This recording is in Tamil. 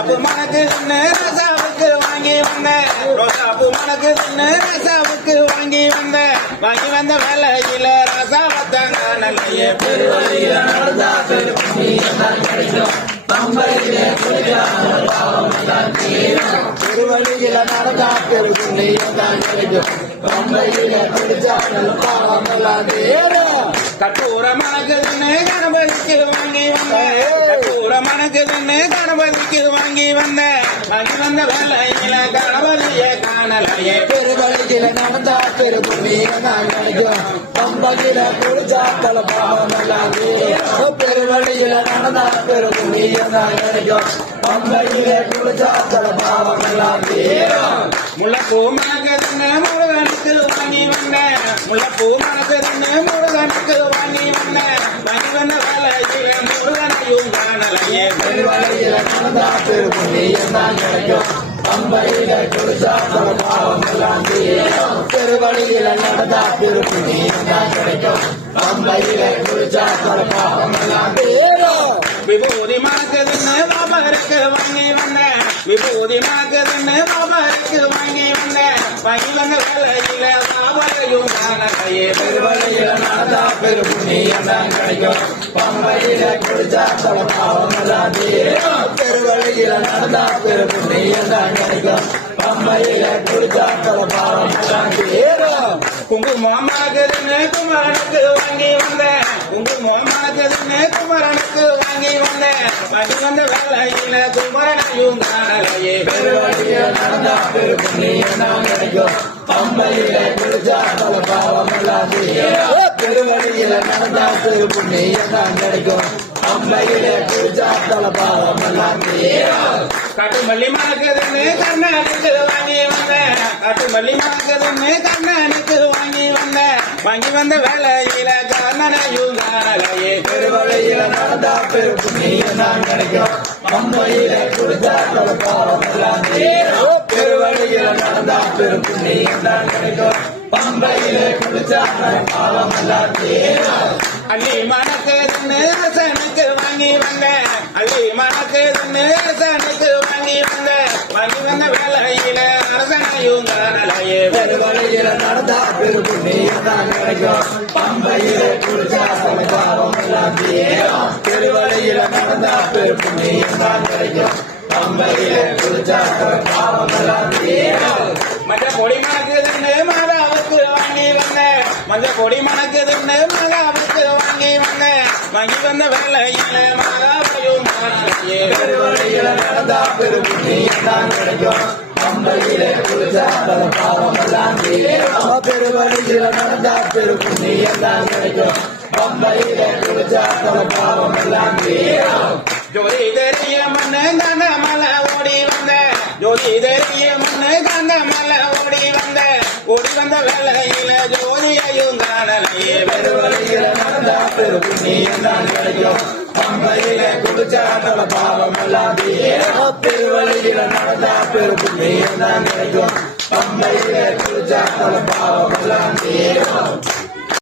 ரோசாப்பு மணக்குதுன்னு ரசாவுக்கு வாங்கி வந்தேன் ரோசாப்பு மணக்குதுன்னு ரசாவுக்கு வாங்கி வந்தேன் வாங்கி வந்த வேலையில ரசாவத்தாங்க நல்லையே பெருவழியில நடந்தா பெருவழியில நடந்தா பெருவழியில்தான் கிடைக்கும் பம்பையில பிடிச்சாலும் பாவமெல்லாம் கட்டூர மணக்குதுன்னு கணபதிக்கு வாங்கி வந்தேன் கட்டூர மணக்குதுன்னு கணபதிக்கு வாங்கி வந்தேன் வாங்கி வந்த வேலையில கணபதிய காணலையே பெருவழியில நடந்தா பெருவழியில்தான் கிடைக்கும் பம்பையில பிடிச்சா பல பாவமெல்லாம் பெருவழியில நடந்தா பெருவழியில்தான் கிடைக்கும் பம்பையில பிடிச்சா பல பாவமெல்லாம் முல்லைப்பூ மணக்குதுன்னு முருகனுக்கு வாங்கி வந்தேன் முல்லைப்பூ மணக்குதுன்னு முருகனுக்கு வாங்கி வந்தேன் வாங்கி வந்த வேலையில முருகனையும் காணலையே பெருவழியில நடந்தா பெருவழியில்தான் கிடைக்கும் பம்பையில குடிச்சா பல பாவமெல்லாம் பெருவழியில நடந்தா பெருவழியில்தான் கிடைக்கும் பம்பையில குடிச்சா பல பாவமெல்லாம் விபூதி மணக்குதுன்னு பாபருக்கு வாங்கி வந்தேன் விபூதி மணக்குதுன்னு பாபருக்கு வாங்கி வந்தேன் வாங்கி வந்த வேலையில பாபரையும் காணலையே பெருவழியில நடந்தா பெருவழியில்தான் கிடைக்கும் பம்பையில குடிச்சா பல பாவமெல்லாம் பெருவழியில நடந்தா பெருவழியில்தான் கிடைக்கும் பம்பையில குடிச்சா பல பாவமெல்லாம் குங்குமம் மணக்குதுன்னு குமரனுக்கு வாங்கி வந்தேன் குங்குமம் மணக்குதுன்னு குமரனுக்கு வாங்கி வந்தேன் வாங்கி வந்த வேலையில குமரனையும் காணலையே பெருவழியில நடந்தா பெருவழியில்தான் கிடைக்கும் பம்பையில குடிச்சா பல பாவமெல்லாம் பெருவழியில நடந்தா பெருவழியில்தான் கிடைக்கும் பம்பையில குடிச்சா பல பாவமெல்லாம் காட்டுமல்லி மணக்குதுன்னு கண்ணனுக்கு வாங்கி வந்தேன் காட்டுமல்லி மணக்குதுன்னு கண்ணனுக்கு வாங்கி வந்தேன் வாங்கி வந்த வேலையில கண்ணனையும் காணலையே பெருவழியில நடந்தா பெருவழியில்தான் கிடைக்கும் பம்பையில குடிச்சா பல பாவமெல்லாம் பெருவழியில நடந்தா பெருவழியில்தான் கிடைக்கும் பம்பையில குடிச்சா பல பாவமெல்லாம் அள்ளி மணக்குதுன்னு ரசனுக்கு வாங்கி வந்தேன் அள்ளி மணக்குதுன்னு ரசனுக்கு வாங்கி வந்தேன் வாங்கி வந்த வேலையில அரசனையும் காணலையே பெருவழியில நடந்தா பெருவழியில்தான் கிடைக்கும் பம்பையில குடிச்சா பல பாவமெல்லாம் பெருவழியில நடந்தா பெருவழியில்தான் கிடைக்கும் பம்பையில குடிச்சா பல பாவமெல்லாம் மஞ்சள் பொடி மணக்குதுன்னு மாதாவுக்கு வாங்கி வந்தேன் மஞ்சள் பொடி மணக்குதுன்னு மாதாவுக்கு வாங்கி வந்தேன் வாங்கி வந்த வேலையில மாதாவையும் காணலையே பெருவழியில நடந்தா பெருவழியில்தான் கிடைக்கும் பம்பையில குடிச்சா பல பாவமெல்லாம் பெருவழியில நடந்தா பெருவழியில்தான் கிடைக்கும் பம்பையில குடிச்சா பல பாவமெல்லாம் ஜோதி தெரிய மண்ணு கந்த மலை ஓடி வந்தேன் ஜோதி தெரிய மண்ணு கந்த மலை ஓடி வந்தேன் ஓடி வந்த வேலையில ஜோதியையும் காணலையே பெருவழியில நடந்தா பெருவழியில்தான் கிடைக்கும் பம்பையில குடிச்சா பல பாவமெல்லாம் பெருவழியில நடந்தா பெருவழியில்தான் கிடைக்கும் பம்பையில குடிச்சா பல பாவமெல்லாம்